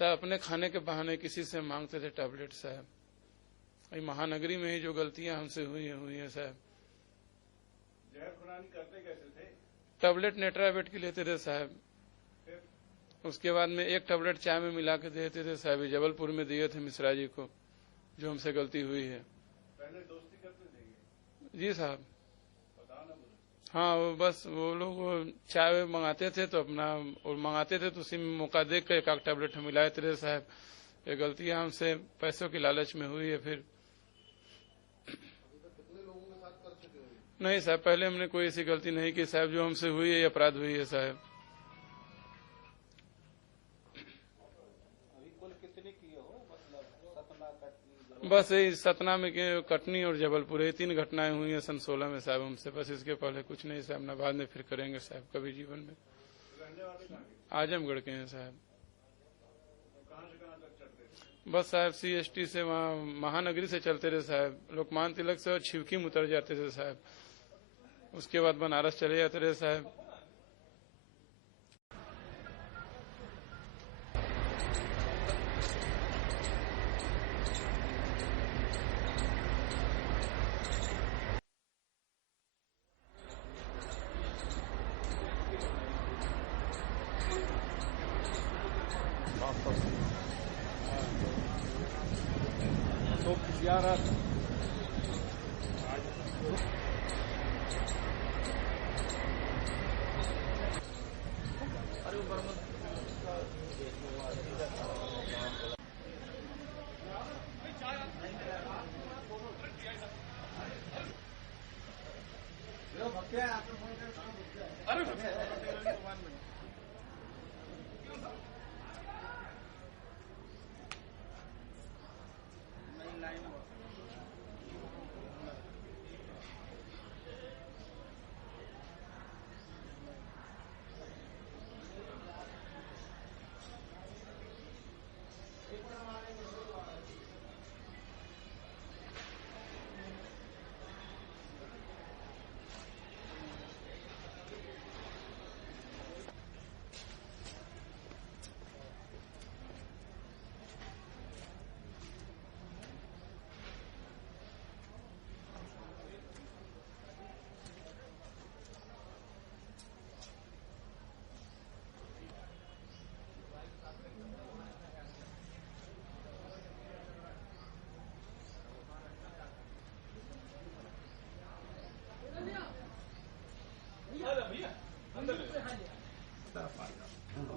साहब अपने खाने के बहाने किसी से मांगते थे टैबलेट साहब। वही महानगरी में ही जो गलतियां हमसे हुई है साहब। जहर खुरानी करते कैसे थे? टैबलेट नेट्रावेट की लेते थे साहब। उसके बाद में एक टैबलेट चाय में मिला के देते थे साहब। जबलपुर में दिए थे मिश्रा जी को, जो हमसे गलती हुई है। पहले दोस्ती करते थे जी साहब। बताओ ना मुझे। हाँ, वो बस वो लोग चाय मंगाते थे तो अपना और मंगाते थे तो उसी में मौका देख कर एक आध टैबलेट हम मिलाए थे साहब। ये गलतियां हमसे पैसों की लालच में हुई है। फिर नहीं साहब, पहले हमने कोई ऐसी गलती नहीं की साहब। जो हमसे हुई है अपराध हुई है साहब। अभी कुल कितने किए हो? मतलब सतना, कटनी, बस यही सतना में कटनी और जबलपुर, ये 3 घटनाएं हुई हैं सन 16 में साहब हमसे। बस इसके पहले कुछ नहीं साहब, ना बाद में फिर करेंगे साहब कभी जीवन में। रहने वाले कहाँ के? आजमगढ़ के हैं साहब। कहाँ से कहाँ तक चलते थे? बस साहब CST से वहाँ महानगरी से चलते थे साहब। लोकमान तिलक से और छिवकी में उतर जाते थे साहब। उसके बाद बनारस चले जाते थे साहब। तो ग्यारह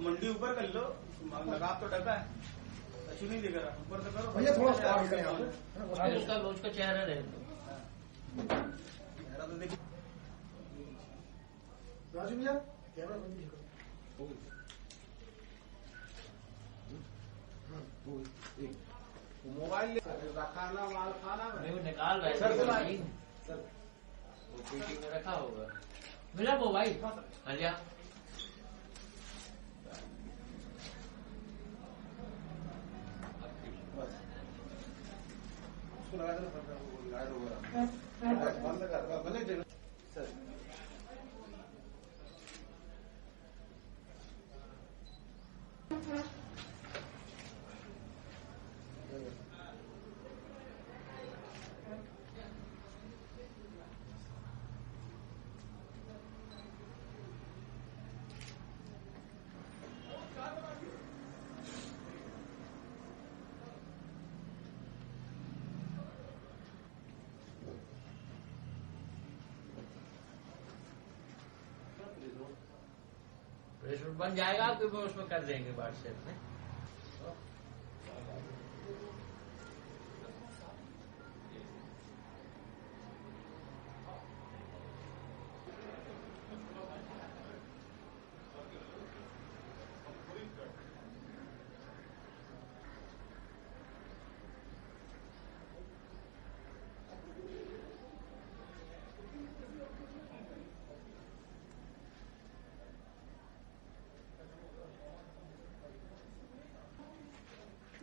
मंडी ऊपर कर लो, लगाव तो डब्बा है, अच्छी नहीं दिख रहा। ऊपर तो करो भैया, थोड़ा स्टार्ट करें आप। उसका रोज का चेहरा रहे तो देखिए राजू भैया, कैमरा बंद भी करो। मोबाइल खाना माल खाना नहीं, वो निकाल रहे सर, सर, थे सर। वो पेटी में रखा होगा। मिला मोबाइल? हलिया उसको लगा देना, लाइट वगैरह बंद कर भले सर। बन जाएगा आपके, उसमें कर देंगे व्हाट्सएप में।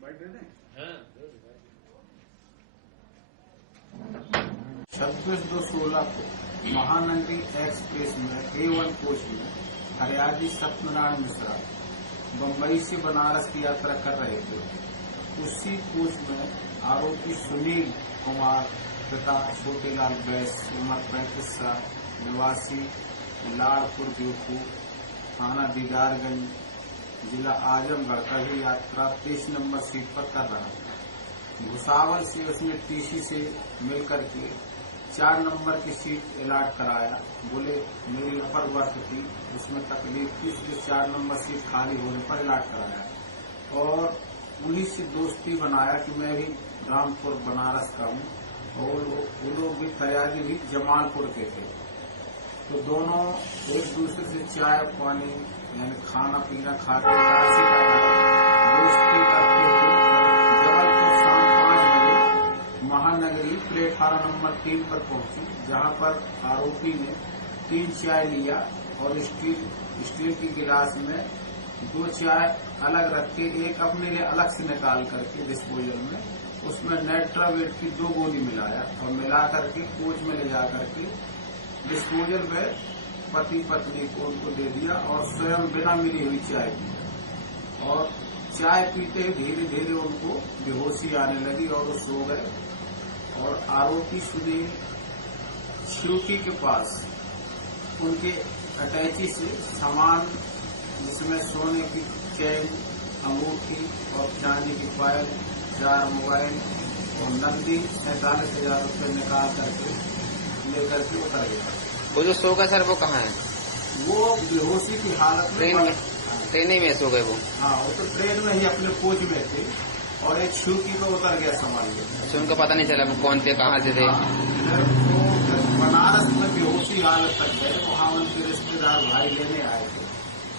बाइक दे दें? 26/2/16 को महानगरी एक्सप्रेस में A1 कोच में हरियाजी सत्यनारायण मिश्रा बम्बई से बनारस की यात्रा कर रहे थे। उसी कोच में आरोपी सुनील कुमार पिता छोटेलाल बैस उम्र 35 साल निवासी लाड़पुर बेवकू थाना दीदारगंज जिला आजमगढ़ का ही यात्रा 23 नंबर सीट पर कर रहा था। भुसावल से उसने टीसी से मिलकर के 4 नंबर की सीट अलाट कराया। बोले मेरी अपर वर्क थी, उसमें तकलीफ थी, इसलिए 4 नंबर सीट खाली होने पर अलाट कराया और उन्हीं से दोस्ती बनाया कि मैं भी रामपुर बनारस का हूँ और वो लोग भी फरियादी भी जमालपुर के थे। तो दोनों एक दूसरे से चाय पानी यानी खाना पीना खाते दोस्ती करते हुए जबलपुर शाम 5 बजे महानगरी प्लेटफार्म नंबर 3 पर पहुंची, जहां पर आरोपी ने 3 चाय लिया और स्टील की गिलास में 2 चाय अलग रख के एक अपने लिए अलग से निकाल करके डिस्पोजल में उसमें नाइट्रावेट की 2 गोली मिलाया और मिला करके कोच में ले जा करके डिस्पोजल में पति पत्नी को उनको दे दिया और स्वयं बिना मिली हुई चाय पी और चाय पीते ही धीरे धीरे उनको बेहोशी आने लगी और वो सो गए। और आरोपी सुनील शिवकी के पास उनके अटैची से सामान जिसमें सोने की चैन अंगूठी और चांदी की पायल 4 मोबाइल और नकदी 47,000 रुपये निकाल करके लेकर के उतर गया। वो जो सो गए सर वो कहाँ है? वो बेहोशी की हालत में ट्रेन में सो गए वो? हाँ, वो तो ट्रेन में ही अपने कोच में थे और एक शिवकी में उतर गया संभाल के। तो उनको पता नहीं चला वो कौन थे, कहाँ से थे? तो बनारस में बेहोशी हालत तक गए, वहाँ उनके रिश्तेदार भाई लेने आए थे,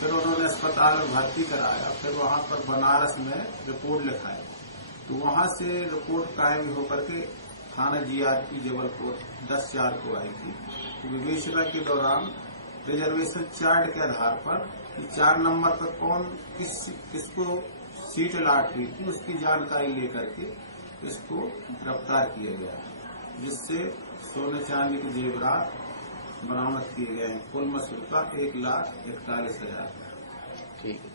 फिर उन्होंने अस्पताल में भर्ती कराया, फिर वहाँ पर बनारस में रिपोर्ट लिखाई। तो वहाँ से रिपोर्ट कायम होकर के थाना GRP जबलपुर 10/4 को आई थी। तो विवेचना के दौरान रिजर्वेशन चार्ट के आधार पर कि 4 नंबर पर कौन किसको सीट अलाट हुई थी उसकी जानकारी लेकर के इसको गिरफ्तार किया गया, जिससे सोने चांदी के जेवरात बरामद किए गए हैं। कुल मसूलका 1,41,000। ठीक है।